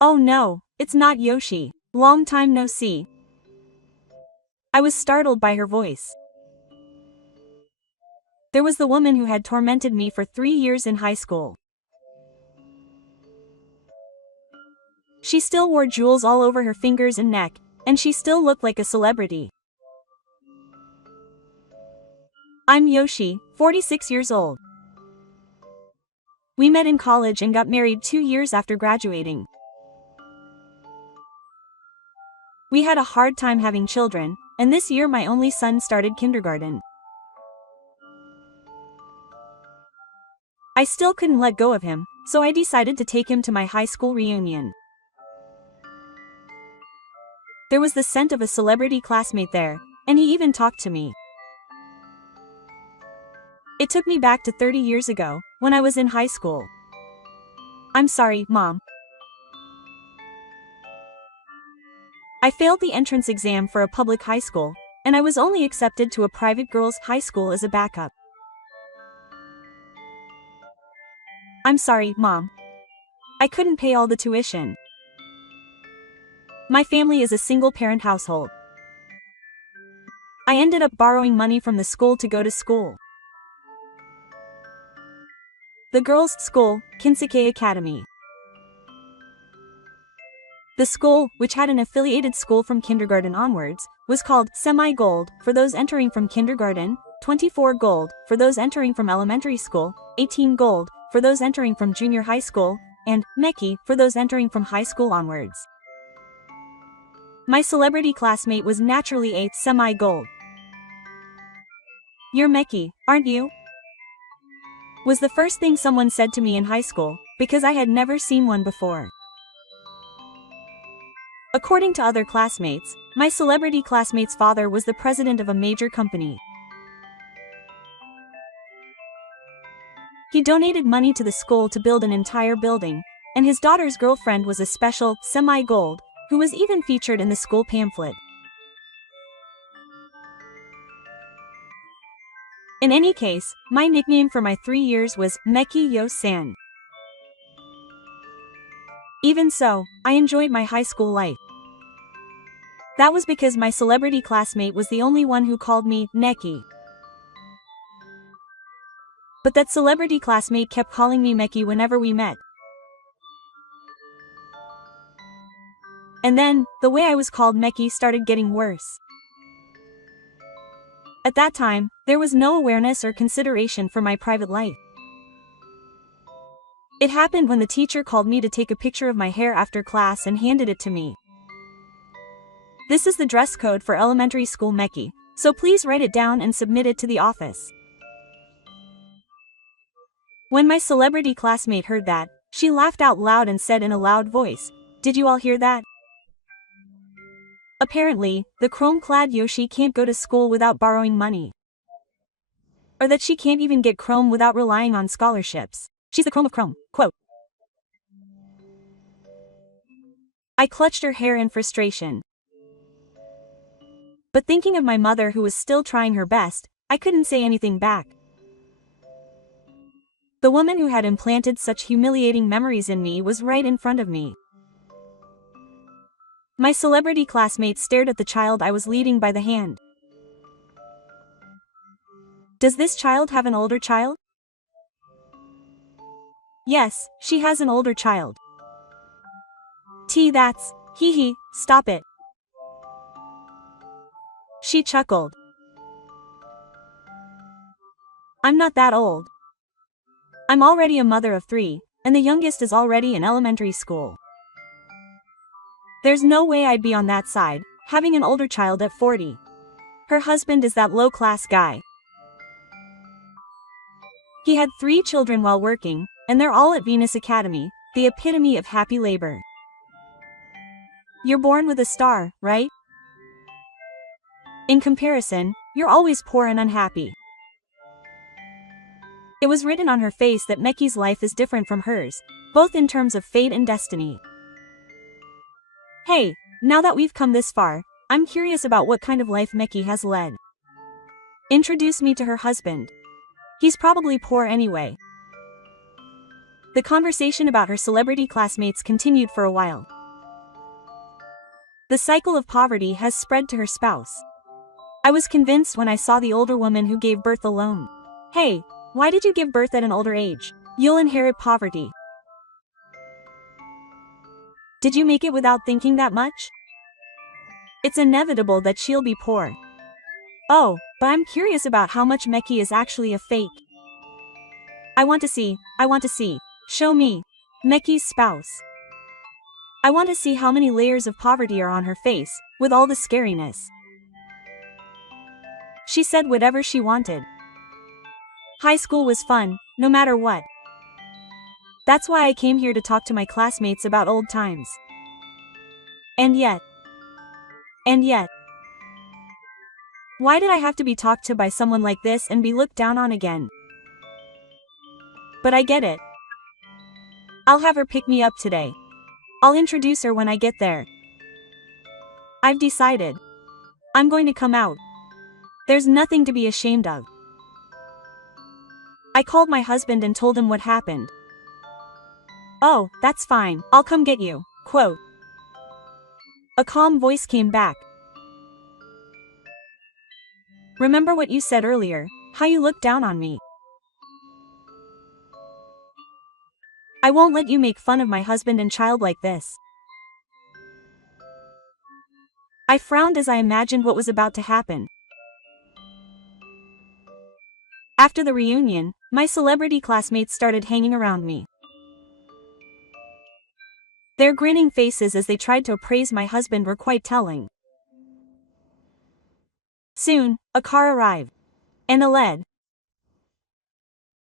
Oh no, it's not Yoshi. Long time no see. I was startled by her voice. There was the woman who had tormented me for 3 years in high school. She still wore jewels all over her fingers and neck, and she still looked like a celebrity. I'm Yoshi, 46 years old. We met in college and got married 2 years after graduating. We had a hard time having children, and this year my only son started kindergarten. I still couldn't let go of him, so I decided to take him to my high school reunion. There was the scent of a celebrity classmate there, and he even talked to me. It took me back to 30 years ago, when I was in high school. I'm sorry, Mom. I failed the entrance exam for a public high school, and I was only accepted to a private girls' high school as a backup. I'm sorry, Mom. I couldn't pay all the tuition. My family is a single-parent household. I ended up borrowing money from the school to go to school. The girls' school, Kinsuke Academy. The school, which had an affiliated school from kindergarten onwards, was called semi-gold for those entering from kindergarten, 24 gold for those entering from elementary school, 18 gold for those entering from junior high school, and Meki for those entering from high school onwards. My celebrity classmate was naturally a semi-gold. You're Meki, aren't you? Was the first thing someone said to me in high school, because I had never seen one before. According to other classmates, my celebrity classmate's father was the president of a major company. He donated money to the school to build an entire building, and his daughter's girlfriend was a special, semi-gold, who was even featured in the school pamphlet. In any case, my nickname for my 3 years was Meki Yo-san. Even so, I enjoyed my high school life. That was because my celebrity classmate was the only one who called me Neki. But that celebrity classmate kept calling me Meki whenever we met. And then, the way I was called Meki started getting worse. At that time, there was no awareness or consideration for my private life. It happened when the teacher called me to take a picture of my hair after class and handed it to me. This is the dress code for elementary school Meki, so please write it down and submit it to the office. When my celebrity classmate heard that, she laughed out loud and said in a loud voice, "Did you all hear that?" Apparently, the chrome-clad Yoshi can't go to school without borrowing money. Or that she can't even get chrome without relying on scholarships. She's the chrome of chrome, quote. I clutched her hair in frustration. But thinking of my mother who was still trying her best, I couldn't say anything back. The woman who had implanted such humiliating memories in me was right in front of me. My celebrity classmate stared at the child I was leading by the hand. Does this child have an older child? Yes, she has an older child. That's, hee, stop it. She chuckled. I'm not that old. I'm already a mother of 3, and the youngest is already in elementary school. There's no way I'd be on that side, having an older child at 40. Her husband is that low-class guy. He had 3 children while working, and they're all at Venus Academy, the epitome of happy labor. You're born with a star, right? In comparison, you're always poor and unhappy. It was written on her face that Meki's life is different from hers, both in terms of fate and destiny. Hey, now that we've come this far, I'm curious about what kind of life Meki has led. Introduce me to her husband. He's probably poor anyway. The conversation about her celebrity classmates continued for a while. The cycle of poverty has spread to her spouse. I was convinced when I saw the older woman who gave birth alone. Hey, why did you give birth at an older age? You'll inherit poverty. Did you make it without thinking that much? It's inevitable that she'll be poor. Oh, but I'm curious about how much Meki is actually a fake. I want to see. Show me. Meki's spouse. I want to see how many layers of poverty are on her face, with all the scariness. She said whatever she wanted. High school was fun, no matter what. That's why I came here to talk to my classmates about old times. And yet. Why did I have to be talked to by someone like this and be looked down on again? But I get it. I'll have her pick me up today. I'll introduce her when I get there. I've decided. I'm going to come out. There's nothing to be ashamed of. I called my husband and told him what happened. Oh, that's fine, I'll come get you, quote. A calm voice came back. Remember what you said earlier, how you looked down on me. I won't let you make fun of my husband and child like this. I frowned as I imagined what was about to happen. After the reunion, my celebrity classmates started hanging around me. Their grinning faces as they tried to appraise my husband were quite telling. Soon, a car arrived. And a lead.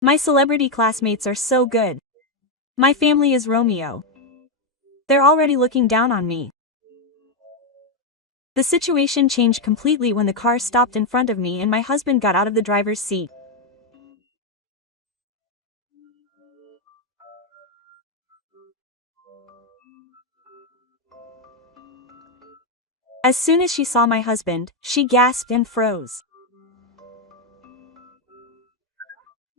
My celebrity classmates are so good. My family is Romeo. They're already looking down on me. The situation changed completely when the car stopped in front of me and my husband got out of the driver's seat. As soon as she saw my husband, she gasped and froze.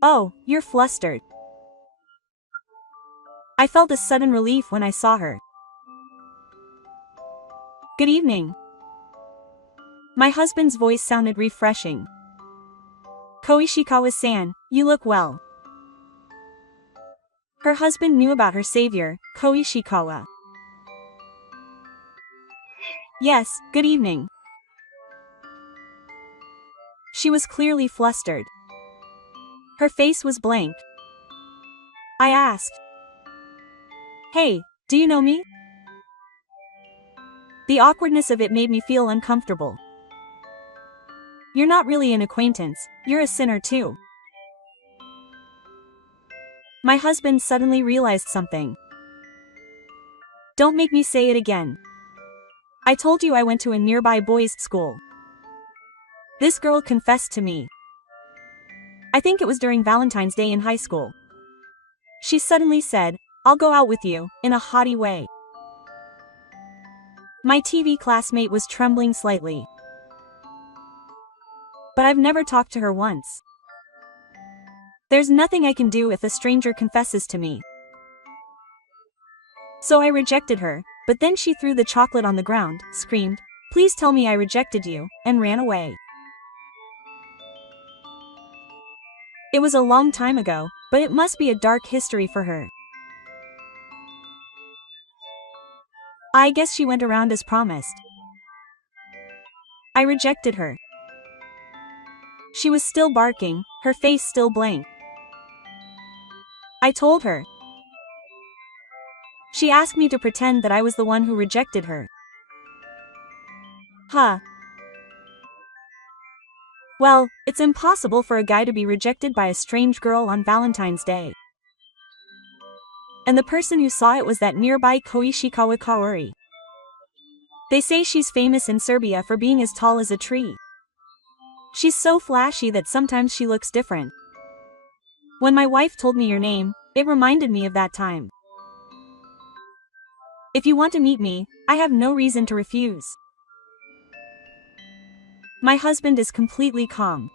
Oh, you're flustered. I felt a sudden relief when I saw her. Good evening. My husband's voice sounded refreshing. Koishikawa-san, you look well. Her husband knew about her savior, Koishikawa. Yes, good evening. She was clearly flustered. Her face was blank. I asked. Hey, do you know me? The awkwardness of it made me feel uncomfortable. You're not really an acquaintance, you're a sinner too. My husband suddenly realized something. Don't make me say it again. I told you I went to a nearby boys' school. This girl confessed to me. I think it was during Valentine's Day in high school. She suddenly said, I'll go out with you, in a haughty way. My TV classmate was trembling slightly. But I've never talked to her once. There's nothing I can do if a stranger confesses to me. So I rejected her, but then she threw the chocolate on the ground, screamed, Please tell me I rejected you, and ran away. It was a long time ago, but it must be a dark history for her. I guess she went around as promised. I rejected her. She was still barking, her face still blank. I told her. She asked me to pretend that I was the one who rejected her. Huh. Well, it's impossible for a guy to be rejected by a strange girl on Valentine's Day. And the person who saw it was that nearby Koishikawa Kaori. They say she's famous in Serbia for being as tall as a tree. She's so flashy that sometimes she looks different. When my wife told me your name, it reminded me of that time. If you want to meet me, I have no reason to refuse. My husband is completely calm.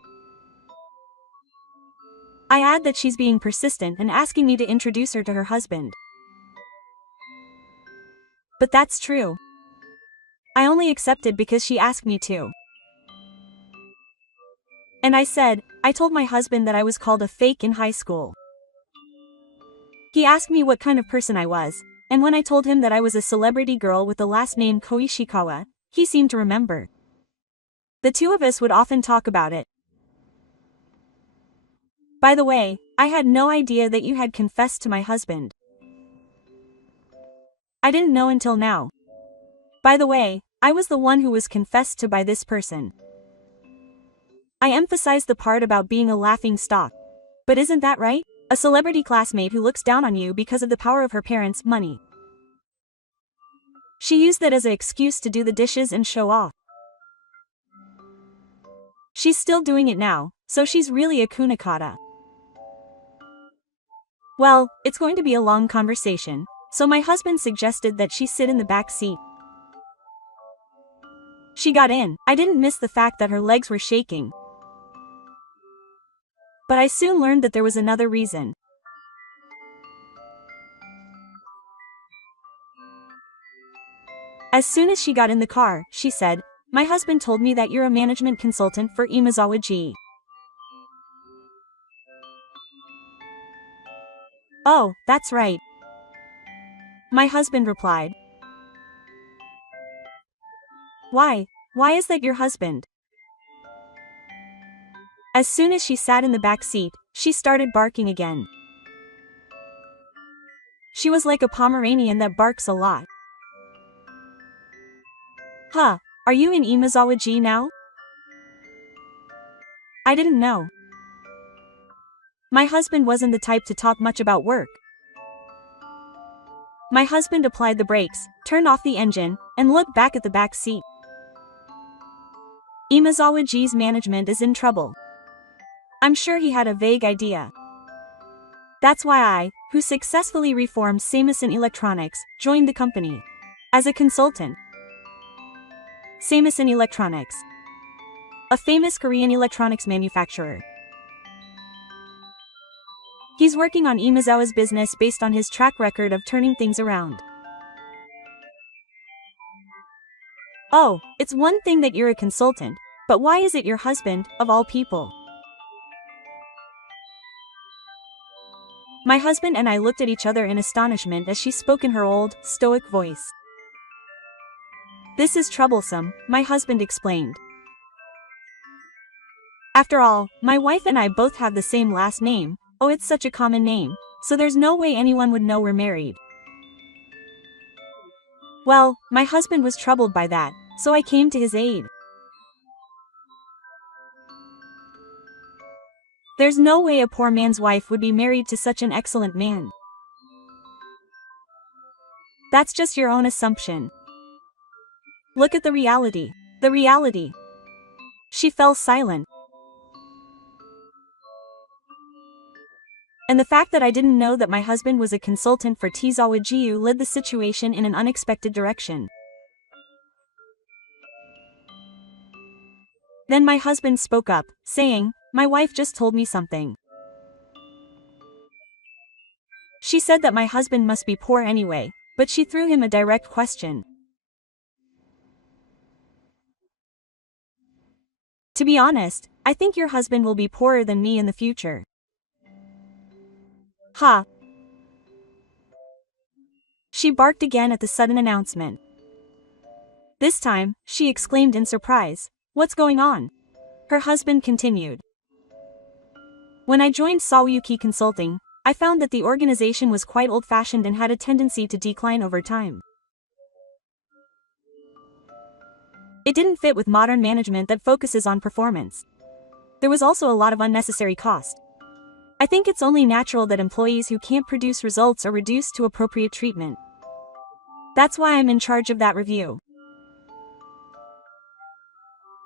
I add that she's being persistent and asking me to introduce her to her husband. But that's true. I only accepted because she asked me to. And I told my husband that I was called a fake in high school. He asked me what kind of person I was, and when I told him that I was a celebrity girl with the last name Koishikawa, he seemed to remember. The two of us would often talk about it. By the way, I had no idea that you had confessed to my husband. I didn't know until now. By the way, I was the one who was confessed to by this person. I emphasized the part about being a laughing stock. But isn't that right? A celebrity classmate who looks down on you because of the power of her parents' money. She used that as an excuse to do the dishes and show off. She's still doing it now, so she's really a kunakata. Well, it's going to be a long conversation, so my husband suggested that she sit in the back seat. She got in. I didn't miss the fact that her legs were shaking. But I soon learned that there was another reason. As soon as she got in the car, she said, "My husband told me that you're a management consultant for Imazawa-ji." "Oh, that's right," my husband replied. Why is that your husband?" As soon as she sat in the back seat, she started barking again. She was like a Pomeranian that barks a lot. "Huh, are you in Imazawa-ji now?" I didn't know. My husband wasn't the type to talk much about work. My husband applied the brakes, turned off the engine, and looked back at the back seat. Imazawa-ji's management is in trouble. I'm sure he had a vague idea. That's why I, who successfully reformed Samsung Electronics, joined the company. As a consultant. Samsung Electronics. A famous Korean electronics manufacturer. He's working on Imazawa's business based on his track record of turning things around. Oh, it's one thing that you're a consultant, but why is it your husband, of all people? My husband and I looked at each other in astonishment as she spoke in her old, stoic voice. "This is troublesome," my husband explained. "After all, my wife and I both have the same last name. Oh, it's such a common name, so there's no way anyone would know we're married." Well, my husband was troubled by that, so I came to his aid. There's no way a poor man's wife would be married to such an excellent man. That's just your own assumption. Look at the reality. The reality. She fell silent. And the fact that I didn't know that my husband was a consultant for Tzawa-jiu led the situation in an unexpected direction. Then my husband spoke up, saying, "My wife just told me something. She said that my husband must be poor anyway, but she threw him a direct question. To be honest, I think your husband will be poorer than me in the future." Ha! She barked again at the sudden announcement. This time, she exclaimed in surprise, "What's going on?" Her husband continued. "When I joined Sawyuki Consulting, I found that the organization was quite old-fashioned and had a tendency to decline over time. It didn't fit with modern management that focuses on performance. There was also a lot of unnecessary cost. I think it's only natural that employees who can't produce results are reduced to appropriate treatment. That's why I'm in charge of that review.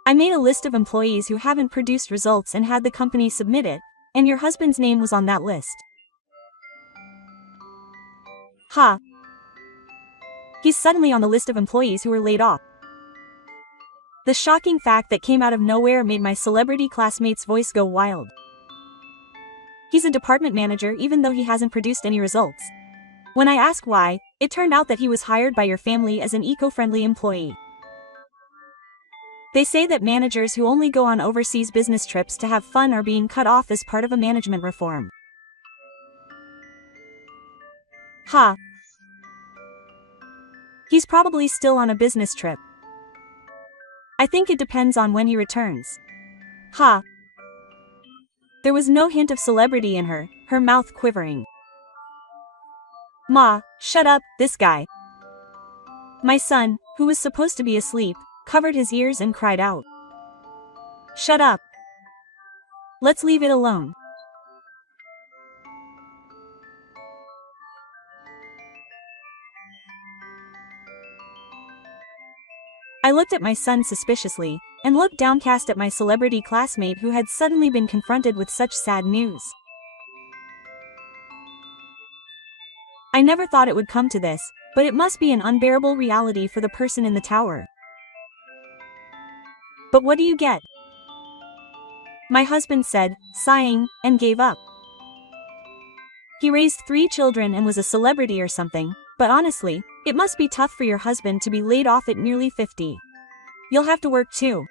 I made a list of employees who haven't produced results and had the company submit it, and your husband's name was on that list." Ha! He's suddenly on the list of employees who were laid off. The shocking fact that came out of nowhere made my celebrity classmate's voice go wild. He's a department manager even though he hasn't produced any results. When I asked why, it turned out that he was hired by your family as an eco-friendly employee. They say that managers who only go on overseas business trips to have fun are being cut off as part of a management reform. Ha. He's probably still on a business trip. I think it depends on when he returns. Ha. There was no hint of celebrity in her mouth quivering. Ma, shut up, this guy. My son, who was supposed to be asleep, covered his ears and cried out. Shut up. Let's leave it alone. I looked at my son suspiciously, and looked downcast at my celebrity classmate who had suddenly been confronted with such sad news. I never thought it would come to this, but it must be an unbearable reality for the person in the tower. But what do you get? My husband said, sighing, and gave up. He raised 3 children and was a celebrity or something, but honestly, it must be tough for your husband to be laid off at nearly 50. You'll have to work too.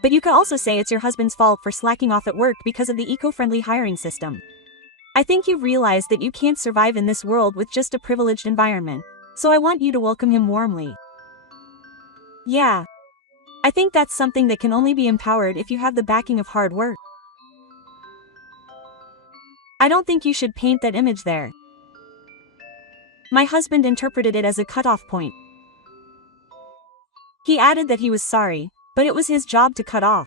But you could also say it's your husband's fault for slacking off at work because of the eco-friendly hiring system. I think you've realized that you can't survive in this world with just a privileged environment, so I want you to welcome him warmly. Yeah. I think that's something that can only be empowered if you have the backing of hard work. I don't think you should paint that image there. My husband interpreted it as a cutoff point. He added that he was sorry, but it was his job to cut off.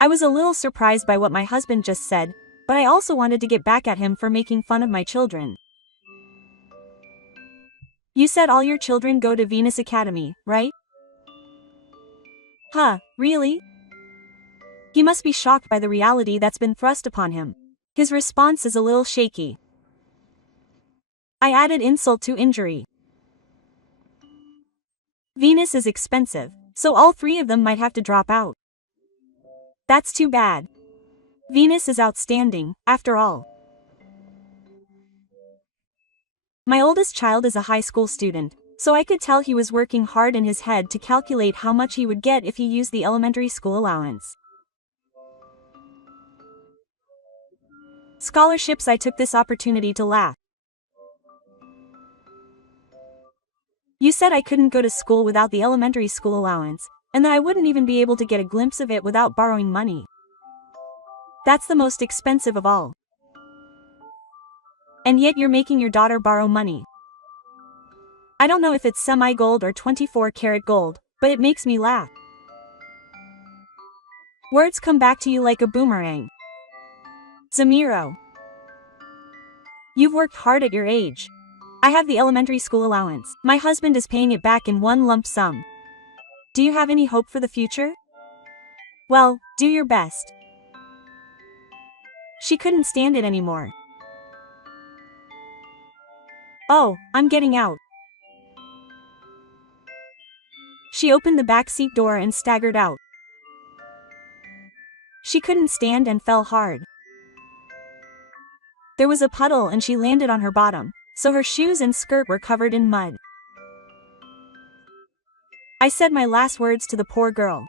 I was a little surprised by what my husband just said, but I also wanted to get back at him for making fun of my children. You said all your children go to Venus Academy, right? Huh, really? He must be shocked by the reality that's been thrust upon him. His response is a little shaky. I added insult to injury. Venus is expensive, so all 3 of them might have to drop out. That's too bad. Venus is outstanding, after all. My oldest child is a high school student, so I could tell he was working hard in his head to calculate how much he would get if he used the elementary school allowance. Scholarships. I took this opportunity to laugh. You said I couldn't go to school without the elementary school allowance, and that I wouldn't even be able to get a glimpse of it without borrowing money. That's the most expensive of all. And yet you're making your daughter borrow money. I don't know if it's semi-gold or 24-karat gold, but it makes me laugh. Words come back to you like a boomerang. Zamiro. You've worked hard at your age. I have the elementary school allowance. My husband is paying it back in one lump sum. Do you have any hope for the future? Well, do your best. She couldn't stand it anymore. Oh, I'm getting out. She opened the back seat door and staggered out. She couldn't stand and fell hard. There was a puddle and she landed on her bottom, so her shoes and skirt were covered in mud. I said my last words to the poor girl.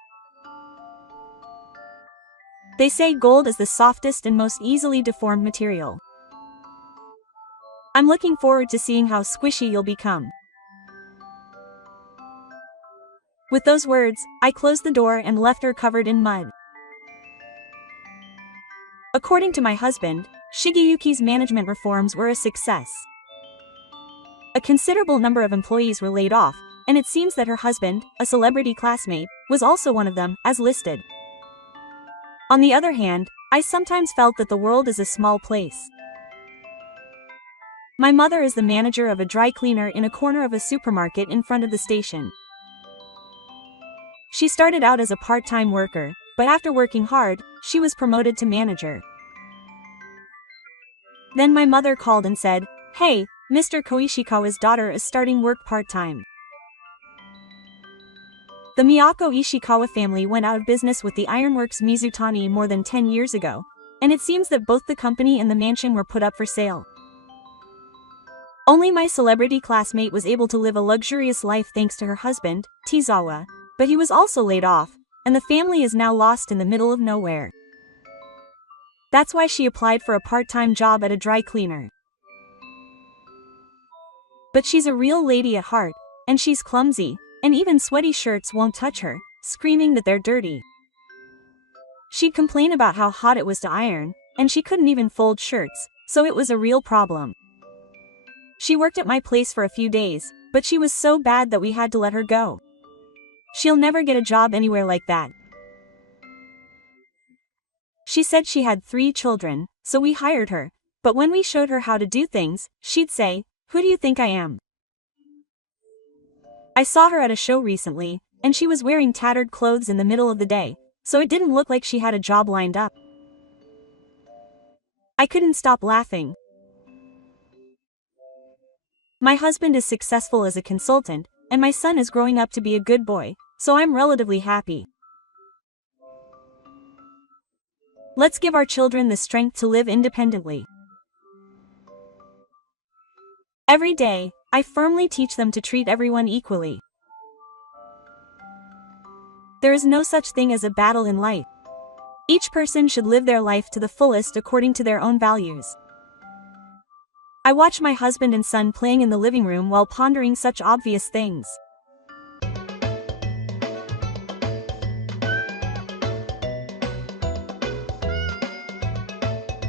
They say gold is the softest and most easily deformed material. I'm looking forward to seeing how squishy you'll become. With those words, I closed the door and left her covered in mud. According to my husband, Shigeyuki's management reforms were a success. A considerable number of employees were laid off, and it seems that her husband, a celebrity classmate, was also one of them, as listed. On the other hand, I sometimes felt that the world is a small place. My mother is the manager of a dry cleaner in a corner of a supermarket in front of the station. She started out as a part-time worker, but after working hard, she was promoted to manager. Then my mother called and said, "Hey, Mr. Koishikawa's daughter is starting work part-time." The Miyako Ishikawa family went out of business with the ironworks Mizutani more than 10 years ago, and it seems that both the company and the mansion were put up for sale. Only my celebrity classmate was able to live a luxurious life thanks to her husband, Tizawa, but he was also laid off, and the family is now lost in the middle of nowhere. That's why she applied for a part-time job at a dry cleaner. But she's a real lady at heart, and she's clumsy, and even sweaty shirts won't touch her, screaming that they're dirty. She'd complain about how hot it was to iron, and she couldn't even fold shirts, so it was a real problem. She worked at my place for a few days, but she was so bad that we had to let her go. She'll never get a job anywhere like that. She said she had 3 children, so we hired her, but when we showed her how to do things, she'd say, "Who do you think I am?" I saw her at a show recently, and she was wearing tattered clothes in the middle of the day, so it didn't look like she had a job lined up. I couldn't stop laughing. My husband is successful as a consultant, and my son is growing up to be a good boy, so I'm relatively happy. Let's give our children the strength to live independently. Every day, I firmly teach them to treat everyone equally. There is no such thing as a battle in life. Each person should live their life to the fullest according to their own values. I watch my husband and son playing in the living room while pondering such obvious things.